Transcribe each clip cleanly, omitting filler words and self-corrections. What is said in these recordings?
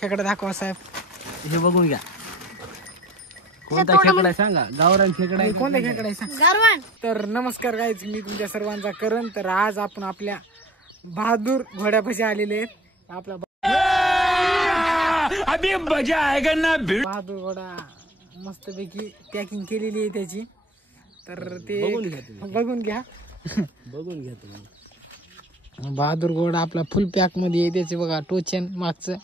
खेकडा दाखवा साहेब. हे बघून घ्या. कोणता खेकडा आहे सांगा. गावरान खेकडा आहे. कोणता खेकडा आहे सांगा. तर नमस्कार गाईज, मी तुमच्या सर्वांचा करण. तर आज आपण आपल्या बहादूर घोड्यापाशी आलेले आहेत. आपला अभी मजा आएगा ना. बहादूर घोडा मस्तपैकी पॅकिंग केलेली आहे त्याची. तर ते बघून घ्या. बघून घ्या तुम्ही. बहादूर घोडा आपला फुल पॅक मध्ये आहे. त्याचे बघा टोचन मागचं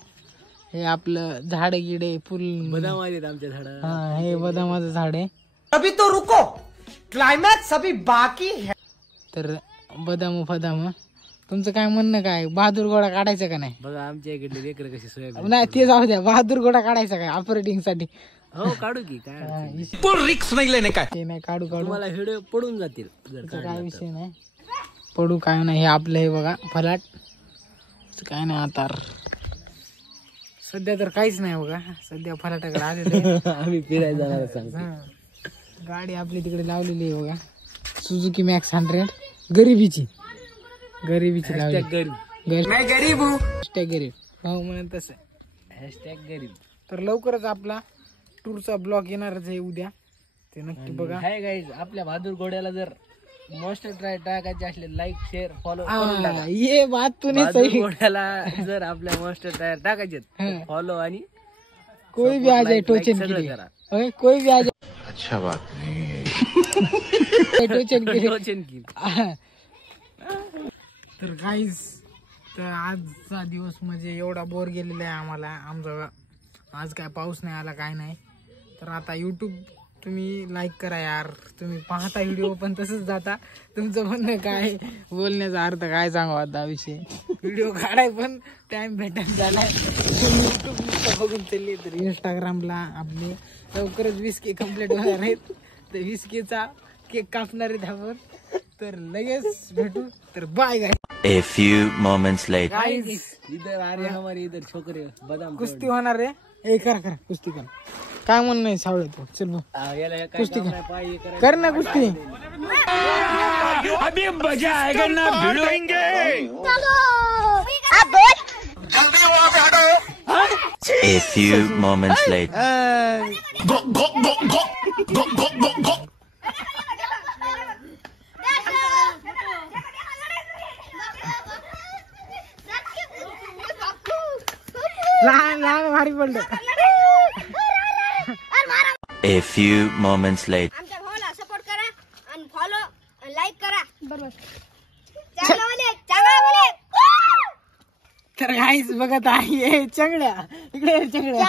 हे आपलं झाड गिडे फुल बदाम आलेत आमच्या झाडा. हा, हे बदामाचं झाड आहे. अभी तो रुको, क्लायमॅक्स अभी बाकी है. तर बदाम फदाम तुमचं काय म्हणणं काय, बहादूर घोडा काढायचा का नाही. बघा आमच्या इकडले लेकर कशी सोयाबीन. नाही ते जाऊ द्या, बहादूर घोडा काढायचा काय ऑपरेटिंग साठी. हो काढू की काय. रिक्स नाही लेणे काय ते नाही काढू. तुम्हाला व्हिडिओ पडून जातील जर काय विषय नाही. पडू काय नाही. हे आपलं हे बघा फलाट काय नाही. आता सध्या तर काहीच नाही बघा. सध्या फलाटाकडे आलेले आम्ही फिरायला जाणार सांगतो. गाडी आपली तिकडे लावलेली आहे बघा. सुझुकी मॅक्स 100 गरिबीची लावली. गरीब गरीब हो म्हणत तसं. गरीब. तर लवकरच आपला टूरचा ब्लॉग येणारच आहे उद्या. ते नक्की बघा. हाय गाईज, आपल्या बहादूर घोड्याला जर मॉन्स्टर ट्राय टाकायचे असले लाईक शेअर फॉलो ये बात तूने सही. घोड्याला जर आपल्या मॉन्स्टर ट्राय टाकायचे फॉलो आणि कोई भी आ जाए टोचन के लिए. कोई भी आ जाए. अच्छा बात नहीं. टोचन के लिए. टोचन की. तर गाईज, तर आजचा दिवस म्हणजे एवढा बोर गेलेला आहे आम्हाला. आमचा आज काय पाऊस नाही आला काय नाही. तर आता यूट्यूब तुम्ही लाईक करा यार. तुम्ही पाहता व्हिडिओ पण तसंच जाता. तुमचं म्हणणं काय, बोलण्याचा अर्थ काय सांगा आता विषय. व्हिडिओ काढाय पण टाइम भेटत झालाय. यूट्यूब बघून चालले. तर इंस्टाग्रामला आपले लवकरच 20K कम्प्लीट होणार आहेत. तर 20Kचा केक कापणार आहेत आपण. तर लगेच भेटू. तर bye guys. A few moments later. Guys इधर आ रहे हमारे इधर छोकरे बदाम कुस्ती होणार रे. ए करा कुस्ती कर. काय म्हणणं नाही सावळे तू. चल बघ कुस्ती कर ना कुस्ती. अभी मजा आएगा ना. भिड़ेंगे. A few moments later. लहान भारी पडलं. A few moments later. आमच्या भावाला सपोर्ट करा आणि फॉलो लाईक करा. बरोबर. तर गाईस बघत आहे चंगड्या. इकडे चंगड्या.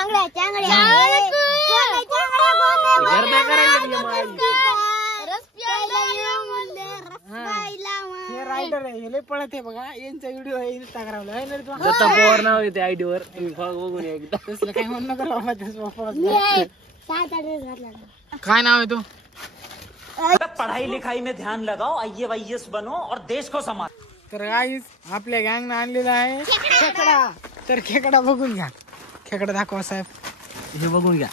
हे रायडर आहे. हे लय पळत आहे बघा. यांचा व्हिडिओ आहे इंस्टाग्रामला. दत्ता पवार नाव येते आयडी वर. तुम्ही बघून या एकदा. तसलं काही म्हणू नका बाबा. काय नाव आहे तो. पढ़ाई लिखाई में ध्यान लगाओ, IAS बनो और देश को संभालो. तर गाईस आपल्या गँगनं आणलेला आहे खेकडा. तर खेकडा बघून घ्या. खेकडा दाखवा साहेब. हे बघून घ्या.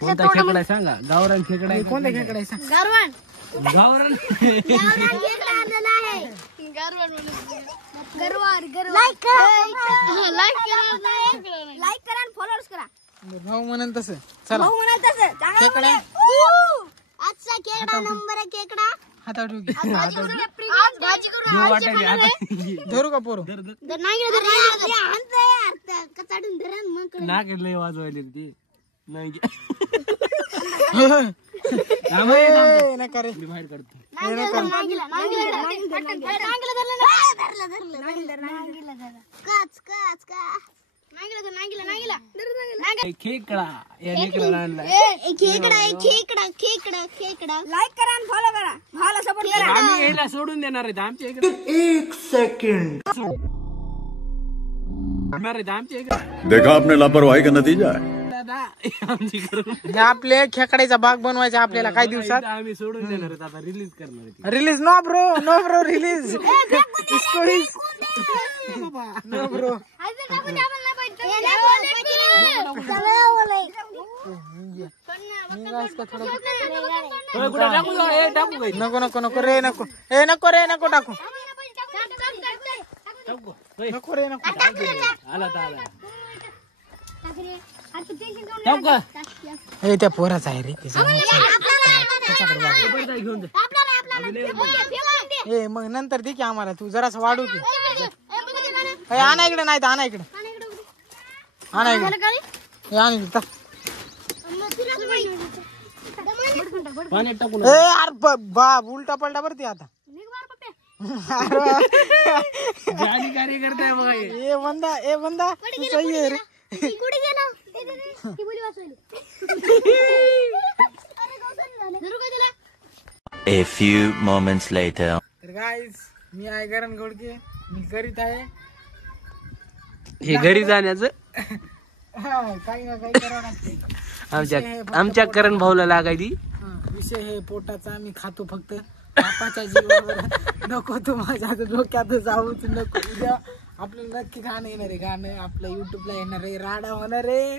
कोणता खेकडा आहे सांगा. गावरान खेकडा आहे. कोणता खेकडा आहे सांग. गावरान. लाईक करा आणि फॉलोअर्स करा. भाऊ म्हणून तसं. चला भाऊ म्हणाल तसं. खेकडा आजचा खेकडा नंबर आहे. खेकडा हातात ठेव की. आज भाजी करू. धरू का पोरू. कचाडून धरण मग नाक लय वाजवायले ती. नाही नका रे. बाहेर काढतो. खेकडा या लेकराला आणलाय. खेकडा लाईक करा आणि फॉलो करा. भावाला सपोर्ट करा. आम्ही याला सोडून देणार आहेत आमच्या इकडे. 1 सेकंड. आमच्या इकडे. देखा आपने लापरवाही का नतीजा है. हे आपले खेकड्याचा बाग बनवायचा आपल्याला काही दिवसात. आम्ही सोडून देणार आहेत आता. रिलीज करणार. Release no bro release. No bro. नको रे नको. नको रे नको टाकू. नको रे नको. आला ठेव का हे त्या पोराचा आहे रे त्याच्यामुळे घेऊन जा. ए मग नंतर दे की आम्हाला तू जरासं वाढू की आणा इकडे नाही तर आणा इकडे आणा इकडे हे आण इकडे टाक. पाण्यात टाकून ए यार बाप उलटा पलटा बरं ती आता गाडी कार्य करताय बघा हे. ए बंदा तू सही आहे रे A few moments later. तर गाईज मी आहे करण घोडके मी करीत आहे हे घरी जाण्याचं काही ना काही करावं लागते आमच्या करण भाऊला लागायची. विषय हे पोटाचा मी खातो फक्त बापाच्या जीवावर नको तू माझ्या डोक्यात जाऊच नको. उद्या आपल्याला नक्की गाणं येणार आहे गाणं आपल्या युट्यूबला येणार आहे राडा होणार आहे